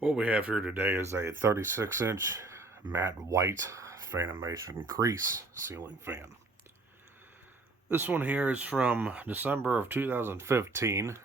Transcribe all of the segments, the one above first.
What we have here today is a 36-inch matte white Fanimation Crease ceiling fan. This one here is from December of 2015,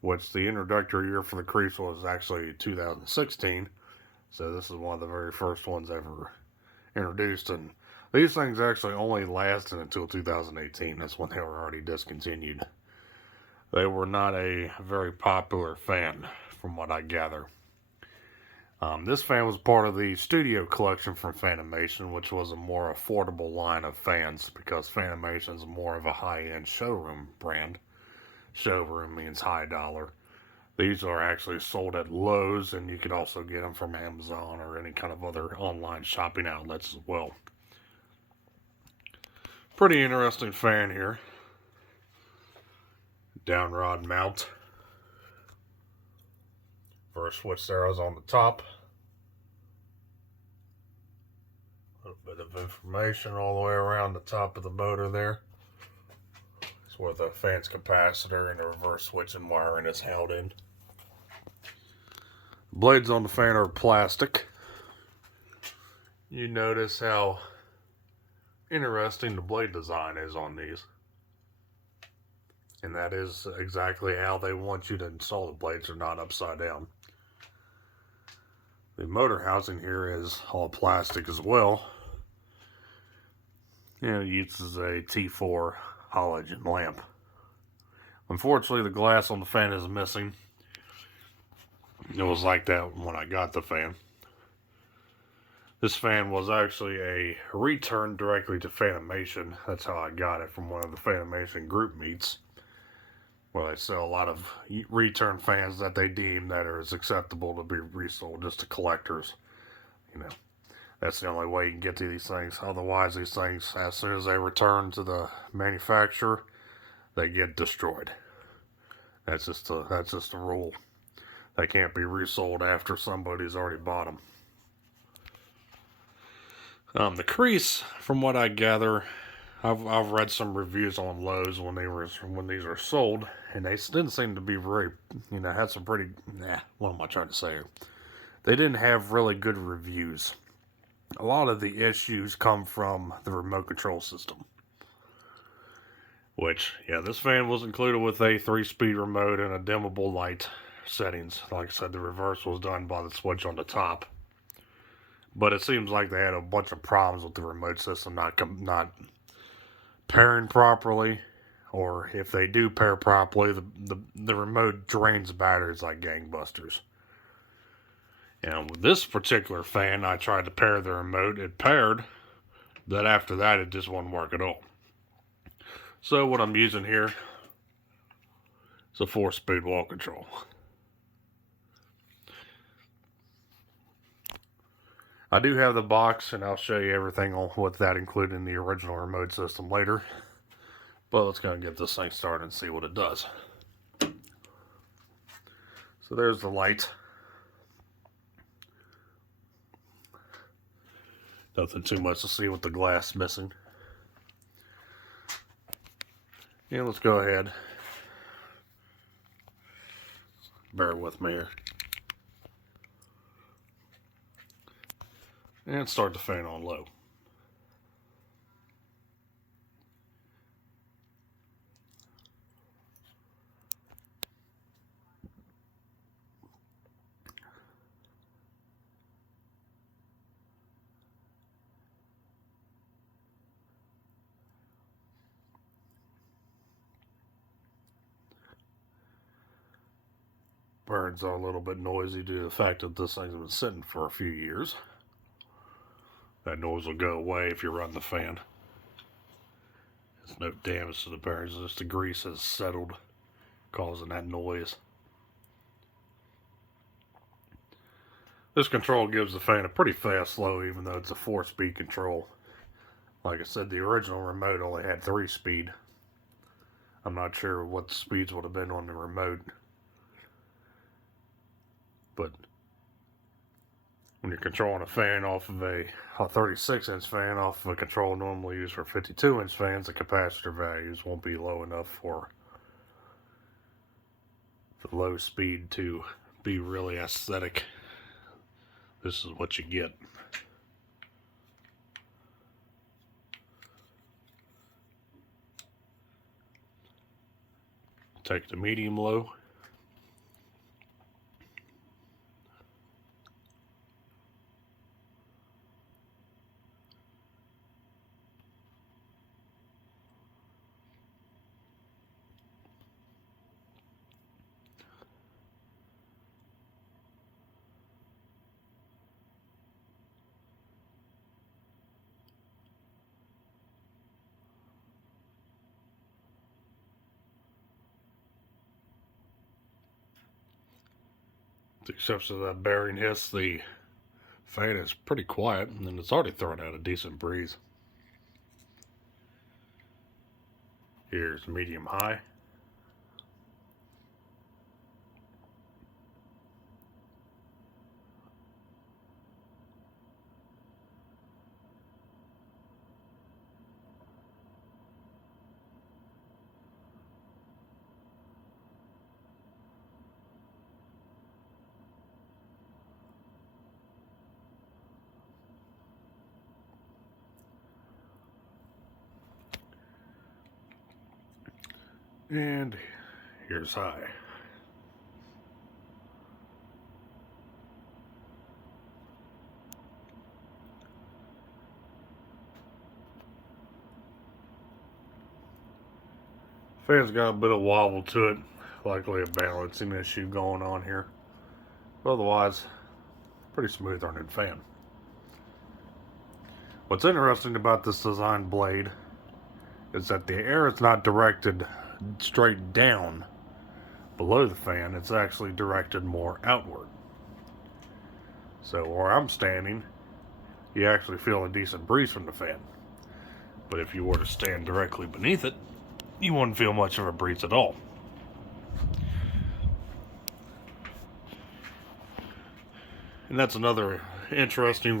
which the introductory year for the Crease was actually 2016. So this is one of the very first ones ever introduced, and these things actually only lasted until 2018. That's when they were already discontinued. They were not a very popular fan, from what I gather. This fan was part of the studio collection from Fanimation, which was a more affordable line of fans because Fanimation is more of a high-end showroom brand. Showroom means high dollar. These are actually sold at Lowe's, and you could also get them from Amazon or any kind of other online shopping outlets as well. Pretty interesting fan here. Downrod mount. First switch arrows on the top. A little bit of information all the way around the top of the motor there. It's where the fan's capacitor and the reverse switching wiring is held in. Blades on the fan are plastic. You notice how interesting the blade design is on these. And that is exactly how they want you to install the blades. They're not upside down. The motor housing here is all plastic as well. And it uses a T4 halogen lamp. Unfortunately, the glass on the fan is missing. It was like that when I got the fan. This fan was actually a return directly to Fanimation. That's how I got it, from one of the Fanimation group meets, where they sell a lot of return fans that they deem that are as acceptable to be resold just to collectors. You know, that's the only way you can get to these things. Otherwise, these things, as soon as they return to the manufacturer, they get destroyed. That's just the rule. They can't be resold after somebody's already bought them. The Crease, from what I gather, I've read some reviews on Lowe's when these were sold, and they didn't seem to be very, had some pretty, what am I trying to say here? They didn't have really good reviews. A lot of the issues come from the remote control system. Which, this fan was included with a 3-speed remote and a dimmable light settings. Like I said, the reverse was done by the switch on the top. But it seems like they had a bunch of problems with the remote system not pairing properly, or if they do pair properly, the remote drains batteries like gangbusters. And with this particular fan, I tried to pair the remote. It paired, but after that, it just wouldn't work at all. So what I'm using here is a 4-speed wall control. I do have the box, and I'll show you everything on with that included in the original remote system later. But let's go and get this thing started and see what it does. So there's the light. Nothing too much to see with the glass missing. And let's go ahead. Bear with me here. And start the fan on low. Birds are a little bit noisy due to the fact that this thing's been sitting for a few years. That noise will go away if you run the fan. There's no damage to the bearings, just the grease has settled, causing that noise. This control gives the fan a pretty fast slow, even though it's a 4-speed control. Like I said, the original remote only had 3-speed. I'm not sure what the speeds would have been on the remote. But when you're controlling a fan off of a 36-inch fan off of a control normally used for 52-inch fans, the capacitor values won't be low enough for the low speed to be really aesthetic. this is what you get. Take the medium low. With the exception of that bearing hiss, the fan is pretty quiet, and it's already throwing out a decent breeze. Here's medium high. And here's high. Fan's got a bit of wobble to it, likely a balancing issue going on here. But otherwise, pretty smooth running fan. What's interesting about this design blade is that the air is not directed straight down below the fan, it's actually directed more outward. So where I'm standing, you actually feel a decent breeze from the fan. But if you were to stand directly beneath it, you wouldn't feel much of a breeze at all. And that's another interesting,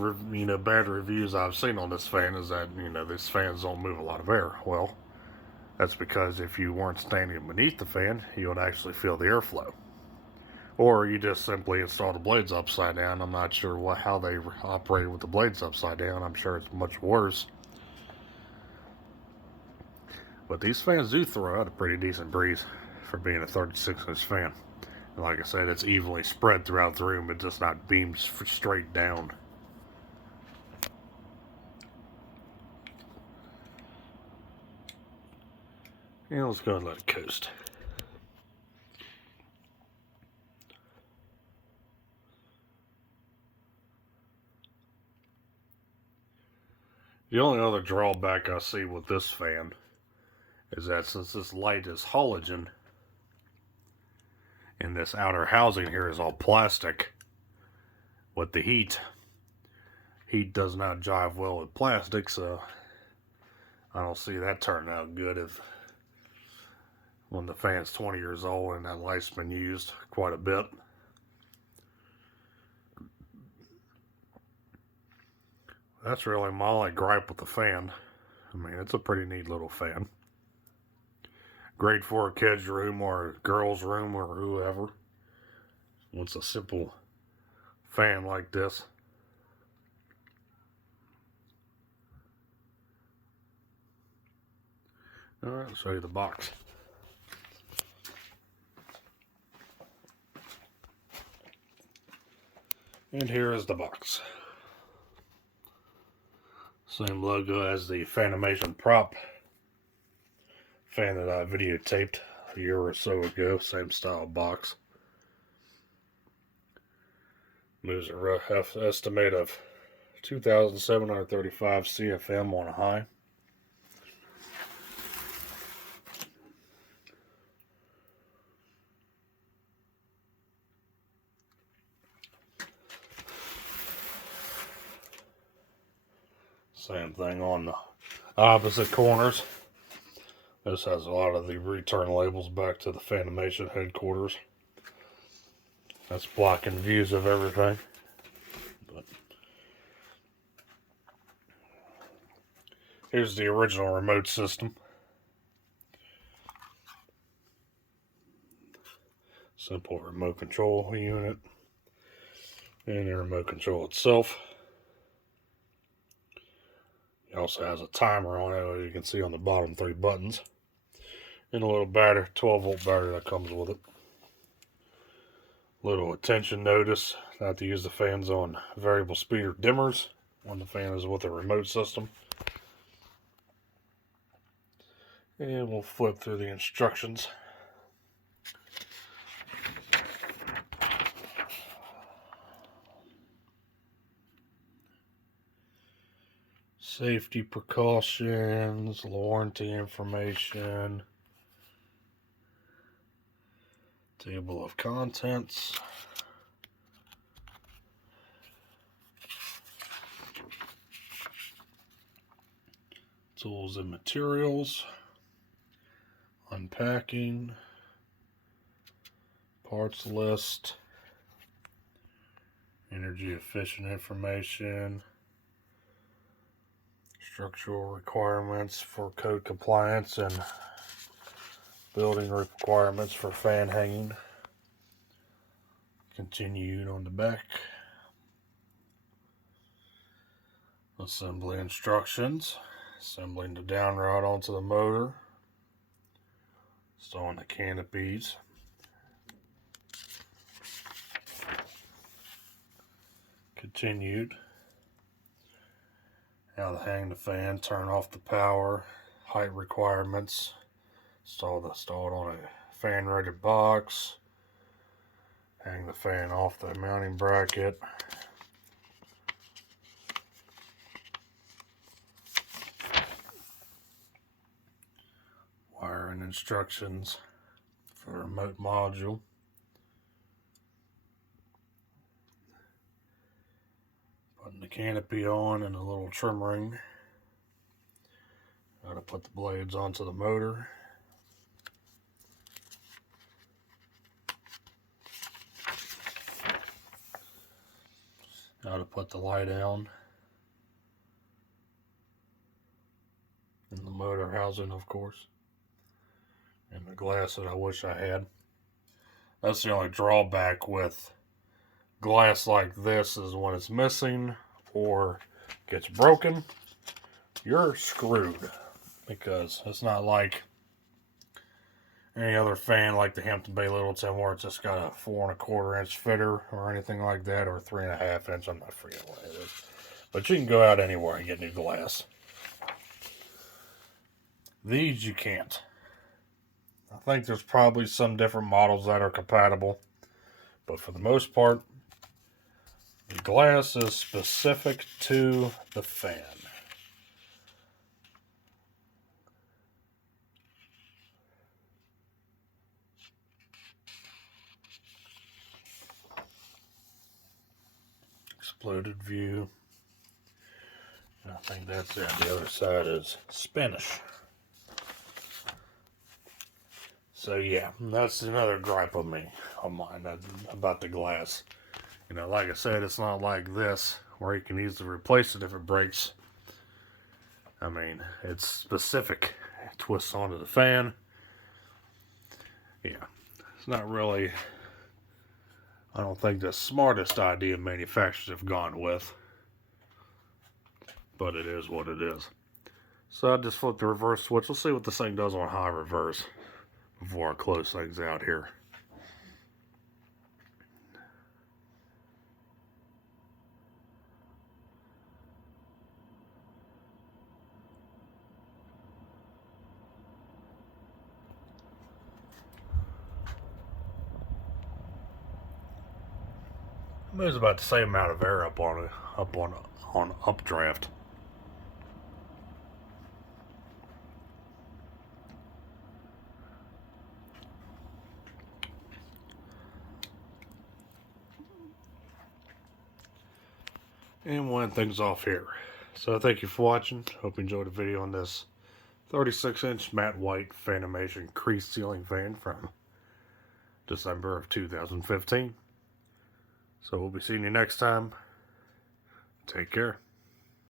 bad reviews I've seen on this fan is that, these fans don't move a lot of air. Well, that's because if you weren't standing beneath the fan, you would actually feel the airflow. Or you just simply install the blades upside down. I'm not sure how they operate with the blades upside down. I'm sure it's much worse. But these fans do throw out a pretty decent breeze for being a 36-inch fan. And like I said, it's evenly spread throughout the room. It just not beams straight down. And let's go and let it coast. The only other drawback I see with this fan is that since this light is halogen and this outer housing here is all plastic, with the heat does not jive well with plastic, so I don't see that turning out good when the fan's 20 years old and that light's been used quite a bit. That's really my only gripe with the fan. I mean, it's a pretty neat little fan. Great for a kid's room or a girl's room or whoever wants a simple fan like this. Alright, I'll show you the box. And here is the box. Same logo as the Fanimation prop fan that I videotaped a year or so ago. Same style box. Moves a rough estimate of 2,735 CFM on a high. Same thing on the opposite corners. This has a lot of the return labels back to the Fanimation headquarters. That's blocking views of everything. But here's the original remote system. Simple remote control unit. and the remote control itself. It also has a timer on it, as you can see on the bottom 3 buttons. And a little battery, 12-volt battery that comes with it. Little attention notice, not to use the fans on variable speed or dimmers when the fan is with a remote system. And we'll flip through the instructions. Safety precautions, warranty information, table of contents, tools and materials, unpacking, parts list, energy efficient information, structural requirements for code compliance and building requirements for fan hanging. Continued on the back. Assembly instructions. Assembling the down rod onto the motor. Installing the canopies. Continued. How to hang the fan, turn off the power, height requirements. Installed on a fan rated box. Hang the fan off the mounting bracket. Wiring instructions for the remote module. Putting the canopy on and a little trim ring. Got to put the blades onto the motor. How to put the light down. And the motor housing, of course. And the glass that I wish I had. That's the only drawback with glass like this, is when it's missing or gets broken, you're screwed. Because it's not like any other fan like the Hampton Bay Littleton where it's just got a 4 1/4 inch fitter or anything like that, or 3 1/2 inch. I'm not forgetting what it is. But you can go out anywhere and get new glass. These you can't. I think there's probably some different models that are compatible, but for the most part, the glass is specific to the fan. Exploded view. I think that's it. The other side is Spanish. So yeah, that's another gripe of mine about the glass. You know, like I said, it's not like this where you can easily replace it if it breaks. I mean, it's specific. It twists onto the fan. Yeah, it's not really, I don't think, the smartest idea manufacturers have gone with. But it is what it is. So I just flipped the reverse switch. We'll see what this thing does on high reverse before I close things out here. There's about the same amount of air up on updraft. And we'll end things off here. So thank you for watching. Hope you enjoyed the video on this 36-inch matte white Fanimation Crease ceiling fan from December of 2015. So we'll be seeing you next time. Take care.